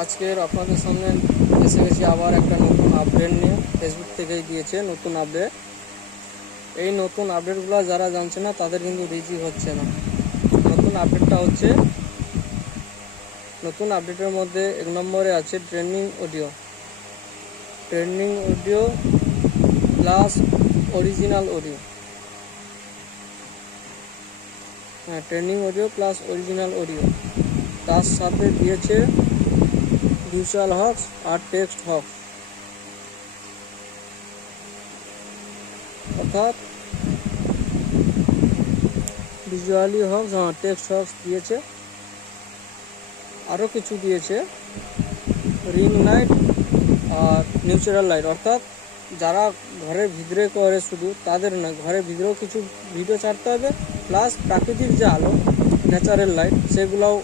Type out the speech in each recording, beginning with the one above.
আজকের আপনাদের সামনে এসে গেছি আবার একটা নতুন আপডেট নিয়ে। ফেসবুক থেকেই দিয়েছে নতুন আপডেট এই নতুন আপডেটগুলো যারা জানছে না, তাদের কিন্তু রিচিভ হচ্ছে না। নতুন আপডেটটা হচ্ছে, নতুন আপডেটের মধ্যে এক নম্বরে আছে trending audio trending audio plus original audio হ্যাঁ trending audio plus original audio তার সাথে দিয়েছে ভিজুয়াল হক্স আর টেক্সট হক্স অর্থাৎ ভিজুয়ালি হক্স হ্যাঁ টেক্সট হক্স দিয়েছে। আরও কিছু দিয়েছে। রিং লাইট আর নিউচারাল লাইট অর্থাৎ যারা ঘরের ভিতরে করে শুধু, তাদের না ঘরের ভিতরেও কিছু ভিডিও ছাড়তে হবে। প্লাস প্রাকৃতিক যে আলো ন্যাচারাল লাইট সেগুলোও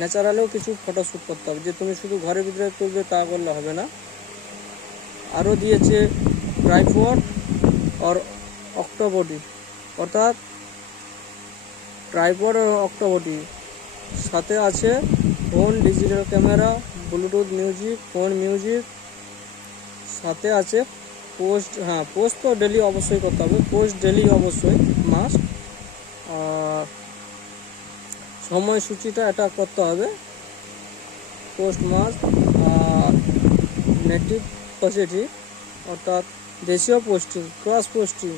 ন্যাচারালেও কিছু ফটোশ্যুট করতে হবে। যে তুমি শুধু ঘরের ভিতরে তুলবে, তা করলে হবে না। আরও দিয়েছে ট্রাইপড আর অক্টোবডি অর্থাৎ ট্রাইপড আর অক্টোবডি সাথে আছে phone digital camera bluetooth music phone music সাথে আছে পোস্ট হ্যাঁ পোস্ট তো ডেলি অবশ্যই করতে হবে। পোস্ট ডেলি অবশ্যই মাস্ট আর সময়সূচিটা এটা করতে হবে। পোস্ট আর নেটিভ পজিটিভ অর্থাৎ দেশীয় posting cross posting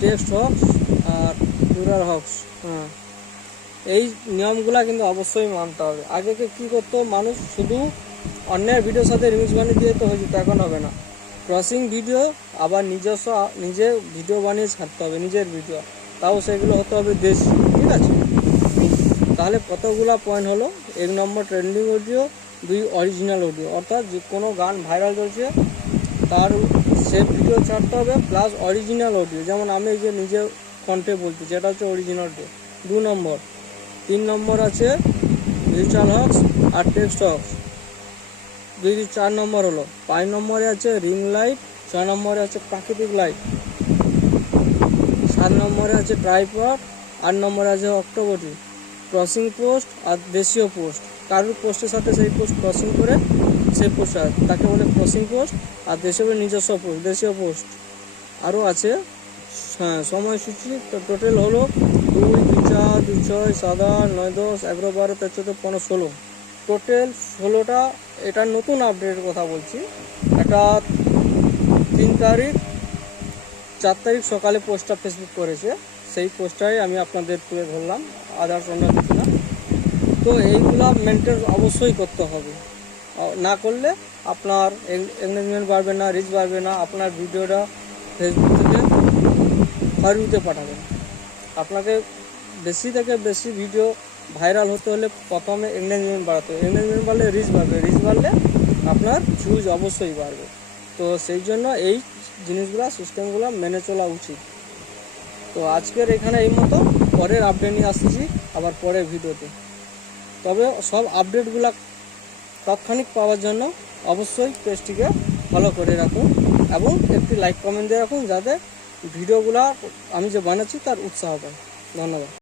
text hooks আর রুরাল হক্স হ্যাঁ। এই নিয়মগুলা কিন্তু অবশ্যই মানতে হবে। আগে কি করতো মানুষ? শুধু অন্যের ভিডিওর সাথে রিমিক্স বানিয়ে দিয়ে তো হয়ে যেত এখন হবে না। ক্রসিং ভিডিও আবার নিজস্ব, নিজে ভিডিও বানিয়ে ছাড়তে হবে, নিজের ভিডিও তাও সেগুলো হতে হবে দেশি, ঠিক আছে? তাহলে কতগুলা পয়েন্ট হলো? এক নম্বর ট্রেন্ডিং অডিও দুই অরিজিনাল অডিও অর্থাৎ যে কোনো গান ভাইরাল চলছে, তার সে ভিডিও ছাড়তে হবে প্লাস অরিজিনাল অডিও যেমন আমি এই যে নিজে কণ্ঠে বলছি, যেটা হচ্ছে অরিজিনাল অডিও দু নম্বর। তিন নম্বর আছে ভিজুয়াল হক্স আর টেক্সট হক্স দুই, চার নম্বর হলো। পাঁচ নম্বরে আছে রিং লাইট ছয় নম্বরে আছে প্রাকৃতিক লাইট সাত নম্বরে আছে ট্রাইপড আট নম্বরে আছে অক্টোবটি। ক্রসিং পোস্ট আর দেশীয় পোস্ট। কারোর পোস্টের সাথে সেই পোস্ট ক্রসিং করে সেই পোস্ট তাকে বলে ক্রসিং পোস্ট আর দেশীয় নিজস্ব পোস্ট, দেশীয় পোস্ট। আরও আছে হ্যাঁ সময়সূচি তো টোটাল হলো দুই দুই, চার, দুই, ছয়, সাত, আট, নয়, দশ, এগারো, বারো, তেরো, চোদ্দ, পনেরো, ষোলো। টোটাল ষোলোটা, এটা নতুন আপডেটের কথা বলছি। এটা তিন তারিখ চার তারিখ সকালে পোস্টটা ফেসবুক করেছে। সেই পোস্টটাই আমি আপনাদের তুলে ধরলাম। আদার্স অন্য কিছু না। তো এইগুলা মেনটেন অবশ্যই করতে হবে। না করলে আপনার এঙ্গেজমেন্ট বাড়বে না রিচ বাড়বে না। আপনার ভিডিওটা ফেসবুক থেকে ফরিউতে পাঠাবেন। আপনাকে বেশি থেকে বেশি ভিডিও ভাইরাল হতে হলে প্রথমে এঙ্গেজমেন্ট বাড়াতে হবে। এঙ্গেজমেন্ট বাড়লে রিচ বাড়বে। রিচ বাড়লে আপনার ভিউজ অবশ্যই বাড়বে। তো সেই জন্য এই জিনিসগুলো, সিস্টেমগুলো মেনে চলা উচিত। তো আজকের এখানে এই মতো, পরের আপডেট নিয়ে আসতেছি আবার পরের ভিডিওতে। তবে সব আপডেটগুলো তাৎক্ষণিক পাওয়ার জন্য অবশ্যই পেজটিকে ফলো করে রাখুন এবং একটি লাইক কমেন্ট দিয়ে রাখুন, যাতে ভিডিওগুলো আমি যে বানাচ্ছি তার উৎসাহ পায় ধন্যবাদ।